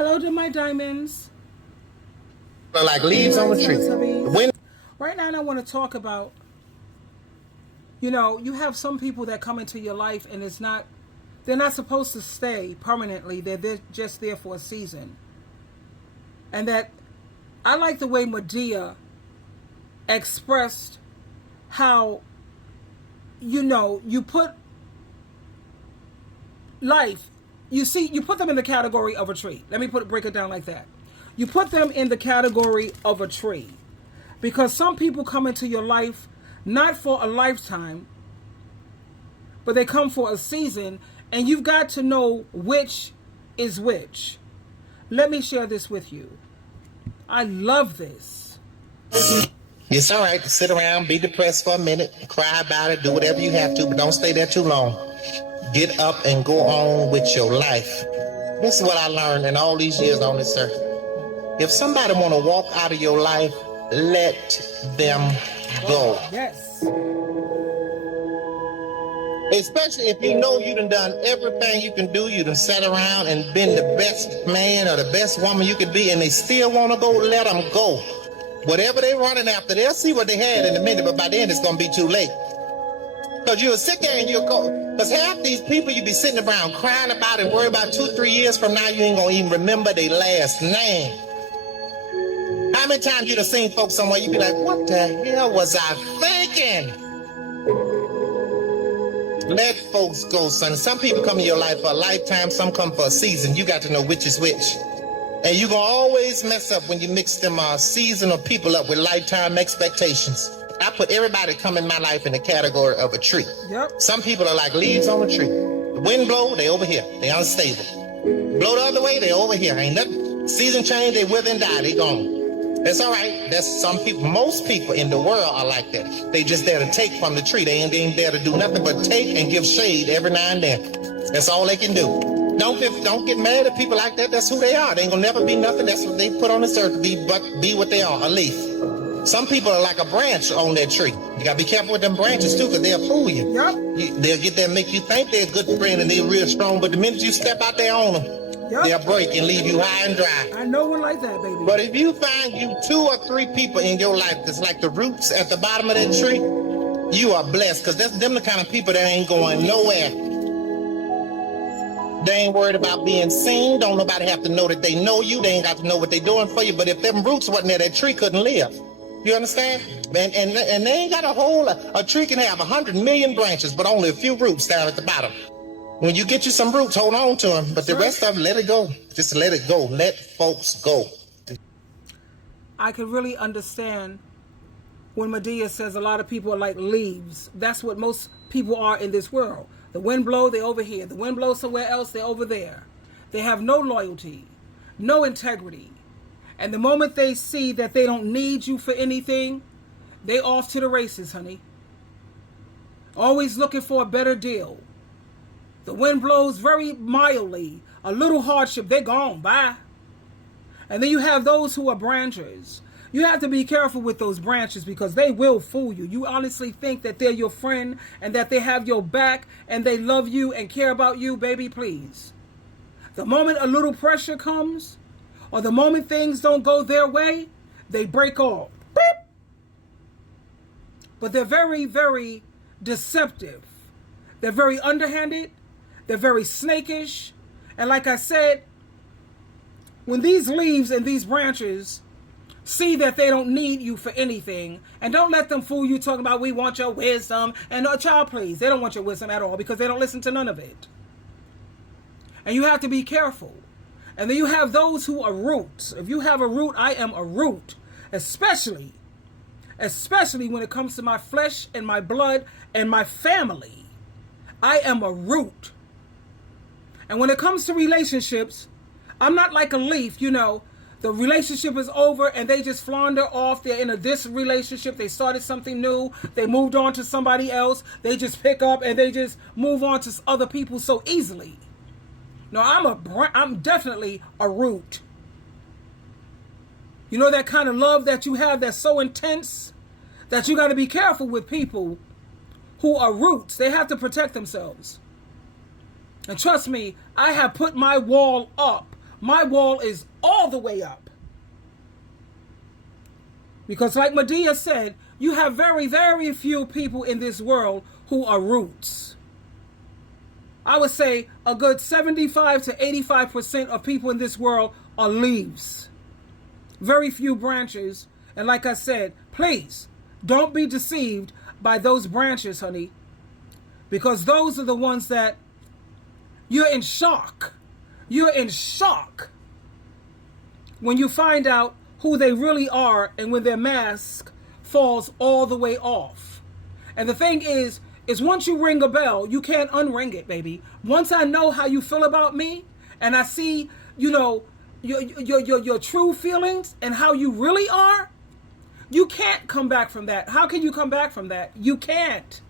Hello to my diamonds. Like leaves on the tree. The wind. Right now, I want to talk about, you have some people that come into your life and they're not supposed to stay permanently. They're just there for a season. And that, I like the way Medea expressed how, you put life, you put them in the category of a tree. Let me break it down like that. You put them in the category of a tree. Because some people come into your life not for a lifetime, but they come for a season, and you've got to know which is which. Let me share this with you. I love this. It's all right to sit around, be depressed for a minute, cry about it, do whatever you have to, but don't stay there too long. Get up and go on with your life. This is what I learned in all these years on this earth. If somebody want to walk out of your life, let them go. Yes. Especially if you know you done everything you can do. You done sat around and been the best man or the best woman you could be, and they still want to go, let them go. Whatever they running after, they'll see what they had in a minute, but by then it's going to be too late. Because you'll sit there and you'll go. Because half these people you be sitting around crying about and worry about 2-3 years from now, you ain't going to even remember their last name. How many times you done seen folks somewhere, you be like, what the hell was I thinking? Let folks go, son. Some people come in your life for a lifetime, some come for a season. You got to know which is which. And you're going to always mess up when you mix them seasonal people up with lifetime expectations. I put everybody come in my life in the category of a tree. Yep. Some people are like leaves on a tree. The wind blow, they over here. They unstable. Blow the other way, they over here. Ain't nothing. Season change, they wither and die. They gone. That's all right. That's some people. Most people in the world are like that. They just there to take from the tree. They ain't there to do nothing but take and give shade every now and then. That's all they can do. Don't get mad at people like that. That's who they are. They ain't gonna never be nothing. That's what they put on this earth to be, but be what they are, a leaf. Some people are like a branch on that tree. You gotta be careful with them branches too, because they'll fool you. Yep. They'll get there and make you think they're a good friend and they're real strong, but the minute you step out there on them, yep, they'll break and leave you high and dry. I know one like that, baby. But if you find you 2 or 3 people in your life that's like the roots at the bottom of that tree, you are blessed, because that's them the kind of people that ain't going nowhere. They ain't worried about being seen. Don't nobody have to know that they know you. They ain't got to know what they doing for you. But if them roots wasn't there, that tree couldn't live. You understand? And they ain't got a tree can have 100 million branches, but only a few roots down at the bottom. When you get you some roots, hold on to them. But the rest of them, let it go. Just let it go. Let folks go. I can really understand when Medea says a lot of people are like leaves. That's what most people are in this world. The wind blows, they're over here. The wind blows somewhere else, they're over there. They have no loyalty, no integrity. And the moment they see that they don't need you for anything, they off to the races, honey. Always looking for a better deal. The wind blows very mildly. A little hardship, they're gone, bye. And then you have those who are branchers. You have to be careful with those branches, because they will fool you. You honestly think that they're your friend and that they have your back and they love you and care about you, baby, please. The moment a little pressure comes, or the moment things don't go their way, they break off. Beep. But they're very, very deceptive. They're very underhanded. They're very snakish. And like I said, when these leaves and these branches see that they don't need you for anything, and don't let them fool you talking about we want your wisdom, and no, child, please, they don't want your wisdom at all, because they don't listen to none of it. And you have to be careful. And then you have those who are roots. If you have a root, I am a root, especially when it comes to my flesh and my blood and my family. I am a root. And when it comes to relationships, I'm not like a leaf, The relationship is over and they just flounder off. They're in this relationship. They started something new. They moved on to somebody else. They just pick up and they just move on to other people so easily. No, I'm definitely a root. You know that kind of love that you have that's so intense that you got to be careful with people who are roots. They have to protect themselves. And trust me, I have put my wall up My wall is all the way up. Because like Medea said, you have very, very few people in this world who are roots. I would say a good 75 to 85% of people in this world are leaves. Very few branches. And like I said, please don't be deceived by those branches, honey. Because those are the ones that you're in shock. You're in shock when you find out who they really are and when their mask falls all the way off. And the thing is once you ring a bell, you can't unring it, baby. Once I know how you feel about me and I see, you know, your true feelings and how you really are, you can't come back from that. How can you come back from that? You can't.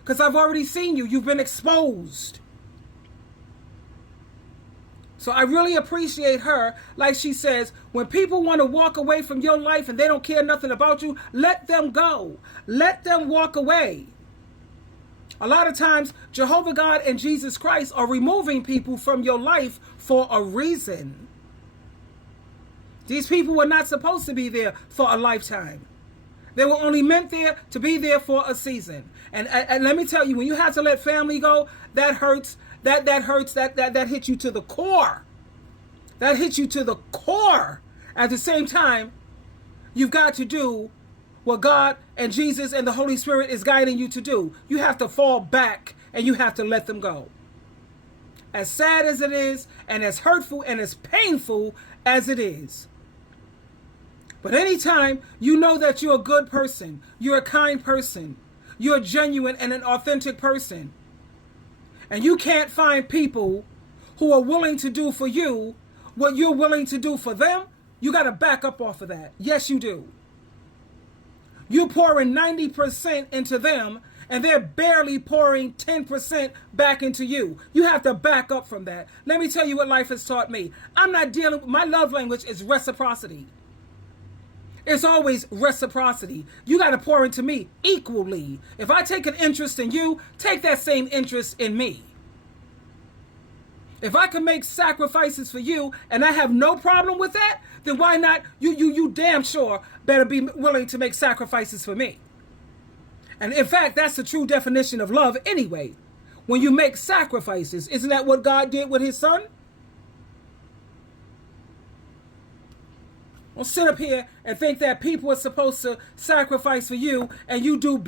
Because I've already seen you. You've been exposed. So I really appreciate her. Like she says, when people want to walk away from your life and they don't care nothing about you, let them go. Let them walk away. A lot of times, Jehovah God and Jesus Christ are removing people from your life for a reason. These people were not supposed to be there for a lifetime. They were only meant there to be there for a season. And let me tell you, when you have to let family go, that hurts. That hurts. That hits you to the core. That hits you to the core. At the same time, you've got to do what God and Jesus and the Holy Spirit is guiding you to do. You have to fall back and you have to let them go. As sad as it is, and as hurtful and as painful as it is. But anytime you know that you're a good person, you're a kind person, you're a genuine and an authentic person, and you can't find people who are willing to do for you what you're willing to do for them, you got to back up off of that. Yes, you do. You're pouring 90% into them, and they're barely pouring 10% back into you. You have to back up from that. Let me tell you what life has taught me. I'm not dealing, my love language is reciprocity. It's always reciprocity. You got to pour into me equally. If I take an interest in you, take that same interest in me. If I can make sacrifices for you and I have no problem with that, then why not? You damn sure better be willing to make sacrifices for me. And in fact, that's the true definition of love anyway. When you make sacrifices, isn't that what God did with his son? Don't sit up here and think that people are supposed to sacrifice for you and you do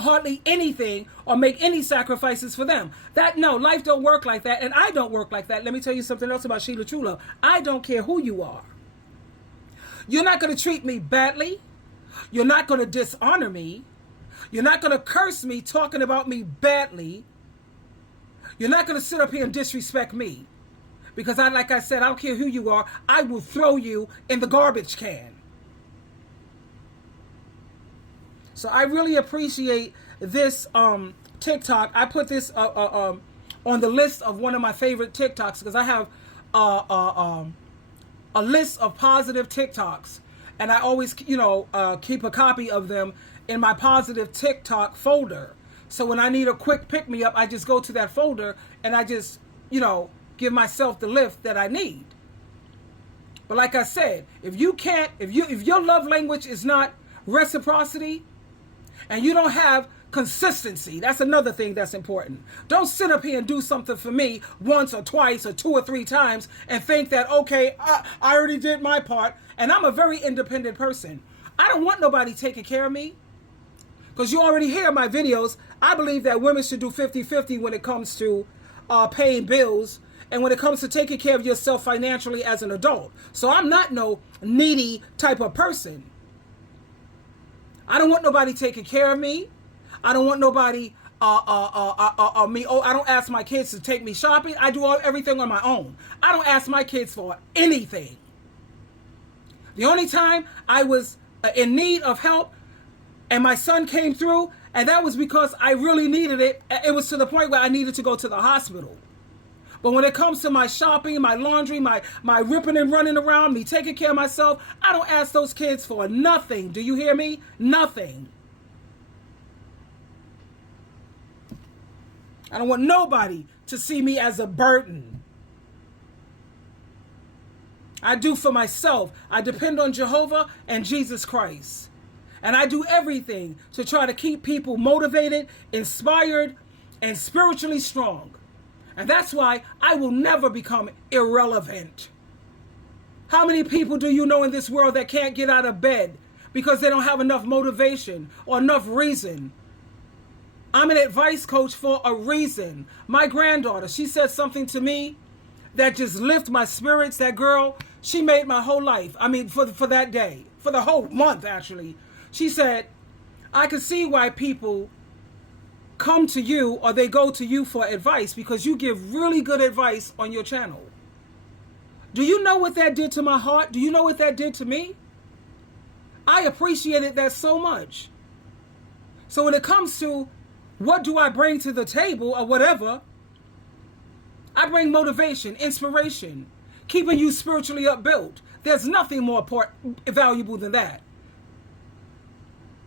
hardly anything or make any sacrifices for them. No, life don't work like that, and I don't work like that. Let me tell you something else about SheilaTruelove. I don't care who you are. You're not going to treat me badly. You're not going to dishonor me. You're not going to curse me talking about me badly. You're not going to sit up here and disrespect me. Because like I said, I don't care who you are. I will throw you in the garbage can. So I really appreciate this TikTok. I put this on the list of one of my favorite TikToks because I have a list of positive TikToks, and I always, keep a copy of them in my positive TikTok folder. So when I need a quick pick me up, I just go to that folder and I just, give myself the lift that I need. But like I said, if your love language is not reciprocity, and you don't have consistency, that's another thing that's important. Don't sit up here and do something for me once or twice or 2 or 3 times and think that, okay, I already did my part. And I'm a very independent person. I don't want nobody taking care of me. Because you already hear my videos. I believe that women should do 50-50 when it comes to paying bills and when it comes to taking care of yourself financially as an adult. So I'm not no needy type of person. I don't want nobody taking care of me. I don't want nobody, I don't ask my kids to take me shopping. I do everything on my own. I don't ask my kids for anything. The only time I was in need of help and my son came through, and that was because I really needed it. It was to the point where I needed to go to the hospital. But when it comes to my shopping, my laundry, my ripping and running around, me taking care of myself, I don't ask those kids for nothing. Do you hear me? Nothing. I don't want nobody to see me as a burden. I do for myself. I depend on Jehovah and Jesus Christ. And I do everything to try to keep people motivated, inspired, and spiritually strong. And that's why I will never become irrelevant. How many people do you know in this world that can't get out of bed because they don't have enough motivation or enough reason? I'm an advice coach for a reason. My granddaughter, she said something to me that just lifted my spirits. That girl, she made my whole life. I mean, for that day, for the whole month, actually. She said, I can see why people come to you or they go to you for advice because you give really good advice on your channel. Do you know what that did to my heart? Do you know what that did to me? I appreciated that so much. So when it comes to what do I bring to the table or whatever, I bring motivation, inspiration, keeping you spiritually upbuilt. There's nothing more valuable than that.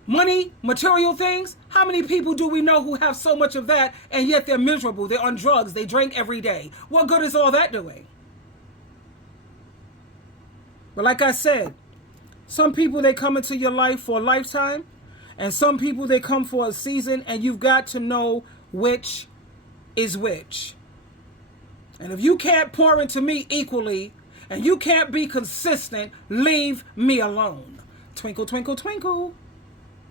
Money, material things, how many people do we know who have so much of that and yet they're miserable, they're on drugs, they drink every day? What good is all that doing? But like I said, some people, they come into your life for a lifetime, and some people, they come for a season, and you've got to know which is which. And if you can't pour into me equally, and you can't be consistent, leave me alone. Twinkle, twinkle, twinkle.